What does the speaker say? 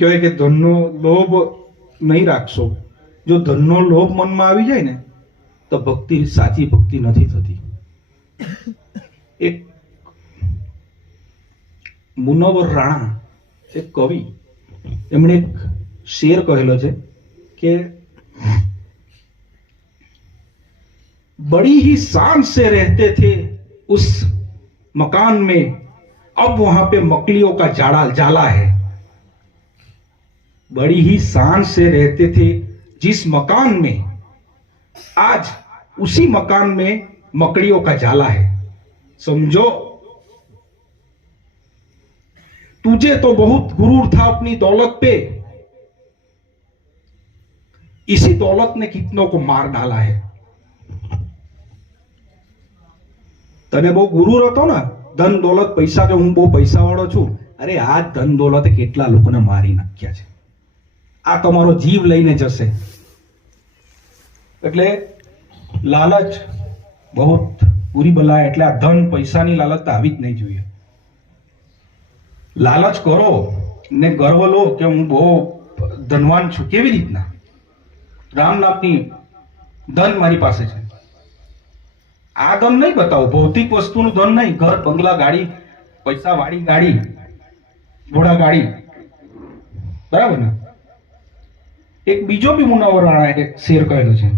કહેવાય કે ધનનો લોભ નહીં રાખશો. જો ધનનો લોભ મનમાં આવી જાય ને તો ભક્તિ, સાચી ભક્તિ નથી થતી. એક મુનવ્વર રાણા, એક કવિ, એમણે એક શેર કહેલો છે કે बड़ी ही शान से रहते थे उस मकान में, अब वहां पे मकड़ियों का जाला है. बड़ी ही शान से रहते थे जिस मकान में, आज उसी मकान में मकड़ियों का जाला है. समझो, तुझे तो बहुत गुरूर था अपनी दौलत पे, इसी दौलत ने कितनों को मार डाला है. તને બહુ ગુરુર હતો ને, ધન દોલત પૈસા, કે હું બહુ પૈસા વાળો છું. અરે આ ધન દોલતે કેટલા લોકોને મારી નાખ્યા છે. આ તમારો જીવ લઈને જશે. એટલે લાલચ બહુ બુરી બલા. એટલે આ ધન પૈસાની લાલચ તો આવી જ નહીં જોઈએ. લાલચ કરો ને ગર્વ લો કે હું બહુ ધનવાન છું. કેવી રીતના? રામ નામની ધન મારી પાસે છે. આ ધન નહીં બતાવો, ભૌતિક વસ્તુનું ધન નહીં. ઘર, બંગલા, ગાડી, પૈસા વાળી ગાડી, ઘોડા ગાડી, બરાબર ને? એક બીજો બી મુનવ્વર રાણાએ શેર કહેલો છે